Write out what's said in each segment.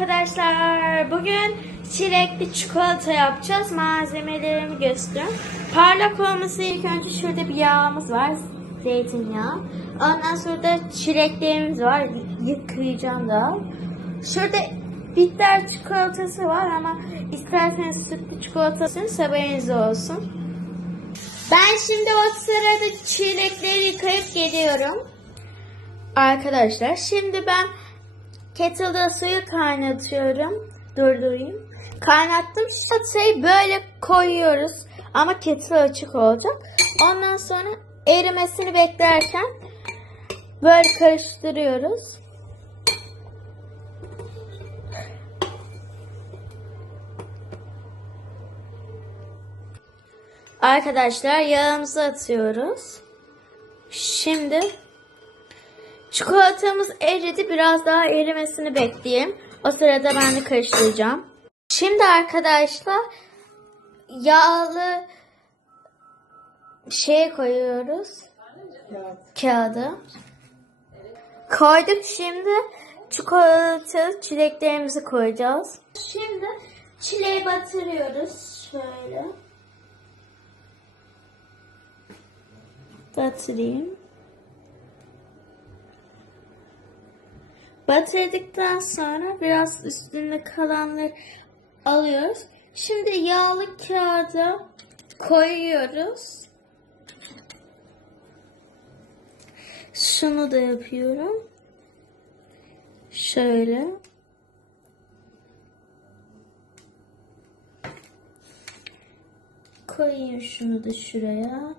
arkadaşlar. Bugün çilekli çikolata yapacağız. Malzemelerimi göstereyim. Parlak olması ilk önce şurada bir yağımız var. Zeytinyağı. Ondan sonra da çileklerimiz var. Yıkayacağım da. Şurada bitter çikolatası var ama isterseniz sütlü çikolatasını haberiniz olsun. Ben şimdi o sırada çilekleri yıkayıp geliyorum. Arkadaşlar şimdi ben kettle'da suyu kaynatıyorum. Durdurayım. Kaynattım. Çikolatayı böyle koyuyoruz. Ama kettle açık olacak. Ondan sonra erimesini beklerken böyle karıştırıyoruz. Arkadaşlar yağımızı atıyoruz. Şimdi çikolatamız eridi. Biraz daha erimesini bekleyeyim. O sırada ben de karıştıracağım. Şimdi arkadaşlar yağlı şey koyuyoruz. Kağıdı. Koyduk. Şimdi çikolata çileklerimizi koyacağız. Şimdi çileği batırıyoruz. Şöyle. Batırayım. Batırdıktan sonra biraz üstünde kalanları alıyoruz. Şimdi yağlı kağıda koyuyoruz. Şunu da yapıyorum. Şöyle. Koyayım şunu da şuraya.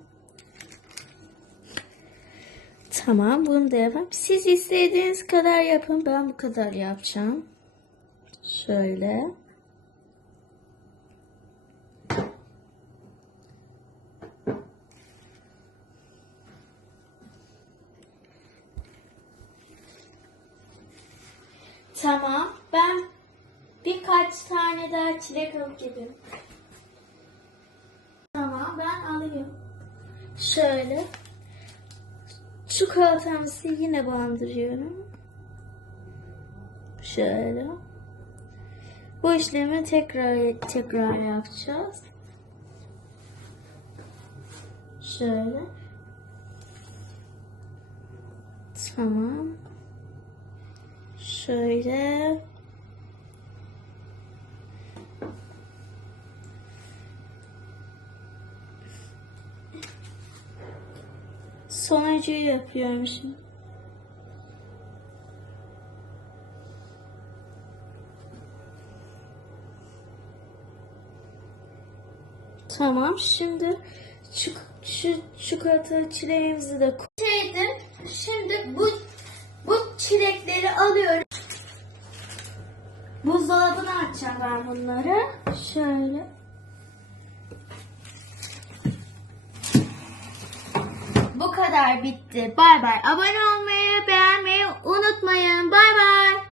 Tamam, bunu da yapalım. Siz istediğiniz kadar yapın. Ben bu kadar yapacağım. Şöyle. Tamam. Ben birkaç tane daha çilek alıp geliyorum. Tamam, ben alayım. Şöyle. Çikolatamızı yine bandırıyorum. Şöyle. Bu işlemi tekrar yapacağız. Şöyle. Tamam. Şöyle. Sonuncuyu yapıyorum şimdi. Tamam, şimdi şu çikolata çileğimizi de koydum. Şimdi bu çilekleri alıyorum. Buzdolabına atacağım ben bunları. Şöyle. Bu kadar bitti. Bay bay. Abone olmayı, beğenmeyi unutmayın. Bay bay.